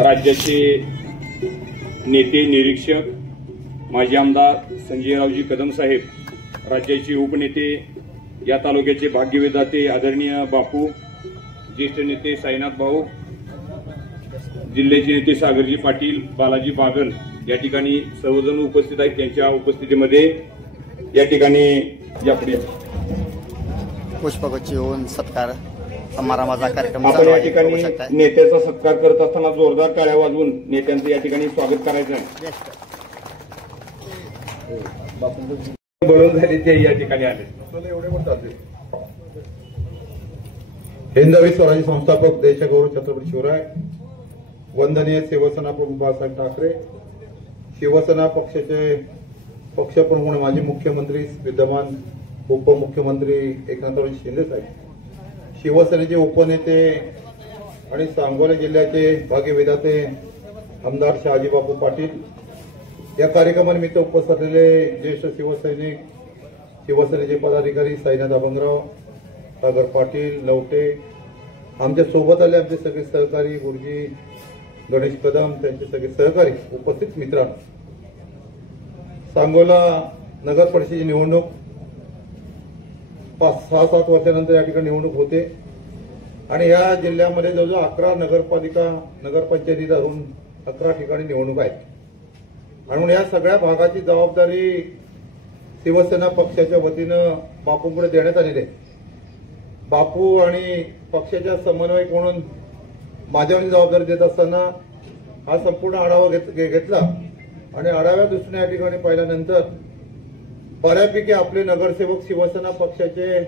राज्याचे नेते निरीक्षक माजी आमदार संजयरावजी कदम साहेब, राज्याचे उपनेते, या तालुक्याचे भाग्यविधाते आदरणीय बापू, ज्येष्ठ नेते साईनाथ भाऊ, जिल्ह्याचे नेते सागरजी पाटील, बालाजी बागल या ठिकाणी सर्वजण उपस्थित आहेत। त्यांच्या उपस्थितीमध्ये या ठिकाणी यापुढे पुष्पगुच्छ होऊन सत्कार समारंभाचा कार्यक्रम आपण या ठिकाणी नेत्याचा सत्कार करत असताना जोरदार टाळ्या वाजवून नेत्यांचं या ठिकाणी स्वागत करायचं आहे। बरोबर झाले ते या ठिकाणी आले। हिंदवी स्वराज्य संस्थापक देशगौरव छत्रपती शिवराय, वंदनीय शिवसेना प्रमुख बाळासाहेब ठाकरे, शिवसेना पक्षाचे पक्षप्रमुख माजी मुख्यमंत्री विद्यमान उपमुख्यमंत्री एकनाथराव शिंदे साहेब, शिवसेनेचे उपनेते आणि सांगोला जिल्ह्याचे भाग्यविधाते आमदार शहाजीबापू पाटील, या कार्यक्रमानिमित्त उपस्थित असलेले ज्येष्ठ शिवसैनिक, शिवसेनेचे पदाधिकारी साईनाथ अभंगराव, सागर पाटील, लवटे, आमच्या सोबत आले आमचे सगळे सहकारी गुरुजी गणेश कदम, त्यांचे सगळे सहकारी, उपस्थित मित्रांनो, सांगोला नगर परिषदेची निवडणूक 5-6-7 वर्षानंतर या ठिकाणी निवडणूक होते आणि या जिल्ह्यामध्ये जवळजवळ 11 नगरपंचायती धरून 11 ठिकाणी निवडणूक आहेत आणि म्हणून या सगळ्या भागाची जबाबदारी शिवसेना पक्षाच्या वतीनं बापूंकडे देण्यात आलेली आहे। बापू आणि पक्षाच्या समन्वयक म्हणून माझ्यावर जबाबदारी देत असताना हा संपूर्ण आढावा घेतला आणि आढाव्या दृष्टीने या ठिकाणी पाहिल्यानंतर बऱ्यापैकी आपले नगरसेवक शिवसेना पक्षाचे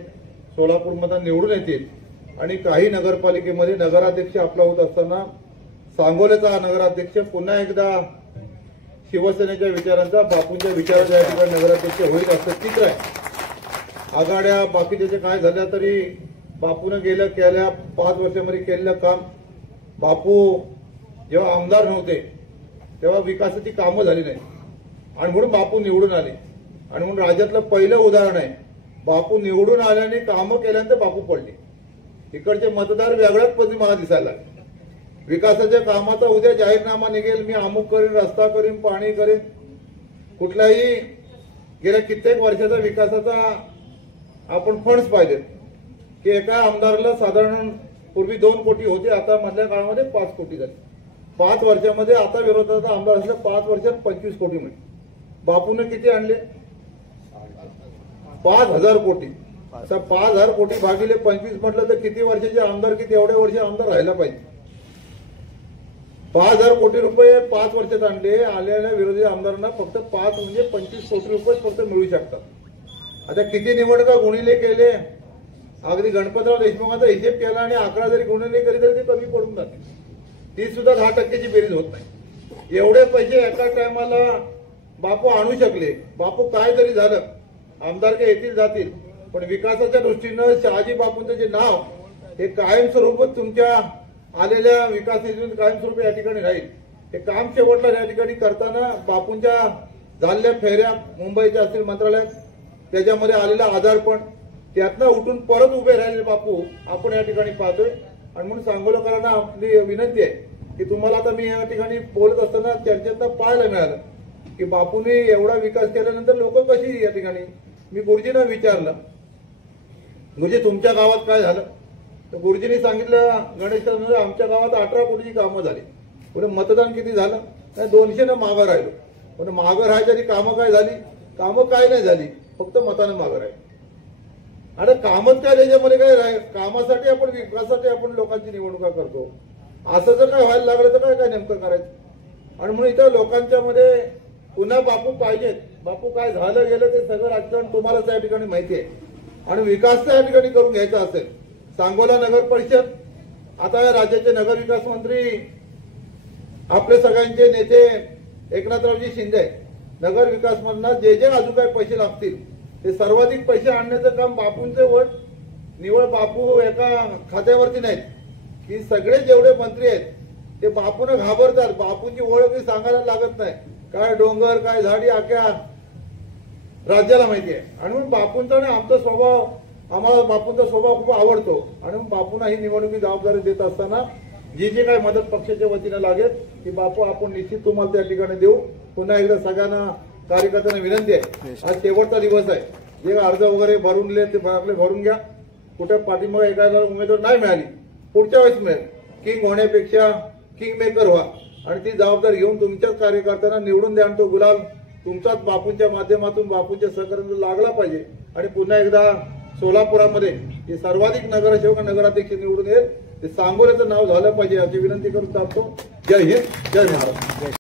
सोलापूरमध्ये निवडून येतील आणि काही नगरपालिकेमध्ये नगराध्यक्ष आपला होत असताना सांगोल्याचा नगराध्यक्ष पुन्हा एकदा शिवसेनेच्या विचारांचा, बापूंच्या विचारांचा या ठिकाणी नगराध्यक्ष होईल असं चित्र आहे। आघाड्या बाकीच्या काय झाल्या तरी बापूनं गेल्या 5 वर्षांमध्ये केलेलं काम, बापू जेव्हा आमदार नव्हते तेव्हा विकासाची कामं झाली नाही आणि म्हणून बापू निवडून आले आणि म्हणून राज्यातलं पहिलं उदाहरण आहे, बापू निवडून आल्याने कामं केल्यानंतर बापू पडले। इकडचे मतदार वेगळ्याच पद्धती मला दिसायला लागले। विकासाच्या कामाचा उद्या जाहीरनामा निघेल, मी अमुक करीन, रस्ता करीन, पाणी करीन, कुठल्याही गेल्या कित्येक वर्षाचा विकासाचा आपण फंड्स पाहिजेत की एका आमदाराला साधारण पूर्वी 2 कोटी होते, आता मधल्या काळामध्ये 5 कोटी झाले। 5 वर्षामध्ये आता विरोधाचा आमदार असल्या 5 वर्षात 25 कोटी मिळते। बापूने किती आणले? 5,000 कोटी। आता 5,000 कोटी भागिले 25 म्हटलं तर किती वर्षाचे आमदार, किती एवढ्या वर्ष आमदार राहायला पाहिजे। 5,000 कोटी रुपये 5 वर्षात आणले, आलेल्या विरोधी आमदारांना फक्त 5 म्हणजे 25 कोटी रुपये फक्त मिळू शकतात। आता किती निवडणुका गुणिले केले, अगदी गणपतराव देशमुखांचा हिशेब केला आणि 11 जरी गुणिले केले तरी ते कमी पडून जाते, ती सुद्धा 10% बेरीज होत नाही। एवढे पैसे एका टायमाला बापू आणू शकले। बापू काय तरी झालं, आमदारके येतील जातील, पण विकासाच्या दृष्टीनं शहाजी बापूंचं जे नाव हे कायमस्वरूपच तुमच्या आलेल्या विकास निधीतून कायमस्वरूपी या ठिकाणी राहील। हे काम शेवटला या ठिकाणी करताना बापूंच्या झालेल्या फेऱ्या मुंबईच्या असतील मंत्रालयात, त्याच्यामध्ये आलेला आजारपण, त्यातनं उठून परत उभे राहिलेले बापू आपण या ठिकाणी पाहतोय आणि म्हणून सांगोलकरांना आपली विनंती आहे की तुम्हाला आता मी या ठिकाणी बोलत असताना चर्चेत पाहायला मिळालं की बापूंनी एवढा विकास केल्यानंतर लोक कशी या ठिकाणी, मी गुरुजींना विचारलं, गुरुजी तुमच्या गावात काय झालं, तर गुरुजींनी सांगितलं गणेश आमच्या गावात 18 कोटीची कामं झाली। पुढे मतदान किती झालं? 200 मागं राहिलो, पण मागं राहायच्या आधी कामं काय झाली? कामं काय नाही झाली, फक्त मतानं मागं राहिलो। आता कामच काय त्याच्यामध्ये काय, कामासाठी आपण विकासासाठी आपण लोकांची निवडणुका करतो, असं जर काय व्हायला लागलं तर काय नेमकं करायचं। आणि म्हणून इथं लोकांच्या मध्ये पुन्हा बापू पाहिजेत, बापू काय झालं गेलं ते सगळं राजकारण तुम्हालाच या ठिकाणी माहिती आहे आणि विकास या ठिकाणी करून घ्यायचा असेल, सांगोला नगर परिषद, आता या राज्याचे नगर विकास मंत्री आपले सगळ्यांचे नेते एकनाथरावजी शिंदे, नगर विकास मधून जे अजून काही पैसे लागतील ते सर्वाधिक पैसे आणण्याचं काम बापूंचे वट, निवळ बापू एका खात्यावरती नाहीत की सगळे जेवढे मंत्री आहेत ते बापूंना घाबरतात, बापूंची ओळख सांगायला लागत नाही, काय डोंगर काय झाडी अख्ख्या राज्याला माहिती आहे। आणि म्हणून बापूंचा आणि आमचा स्वभाव, आम्हाला बापूंचा स्वभाव खूप आवडतो आणि बापूंना ही निवडणुकी जबाबदारी देत असताना जी जी काही मदत पक्षाच्या वतीने लागेल की बापू आपण निश्चित तुम्हाला त्या ठिकाणी देऊ. पुन्हा एकदा सगळ्यांना कार्यकर्त्यांना विनंती आहे, आज शेवटचा दिवस आहे. जे अर्ज वगैरे भरून दिले ते आपले भरून घ्या. कुठे पाठीमागे एखाद्याला उमेदवार नाही मिळाली, पुढच्या वेळेस मिळेल. किंग होण्यापेक्षा किंग मेकर व्हा आणि ती जबाबदारी घेऊन तुमच्याच कार्यकर्त्यांना निवडून द्या आणि तो गुलाल तुमचाच बापूंच्या माध्यमातून बापूंच्या सहकार्याने लागला पाहिजे. आणि पुन्हा एकदा सोलापुरामध्ये जे सर्वाधिक नगरसेवक नगराध्यक्ष निवडून येईल ते सांगोल्याचं नाव झालं पाहिजे अशी विनंती करून टाकतो. जय हिंद, जय महाराष्ट्र.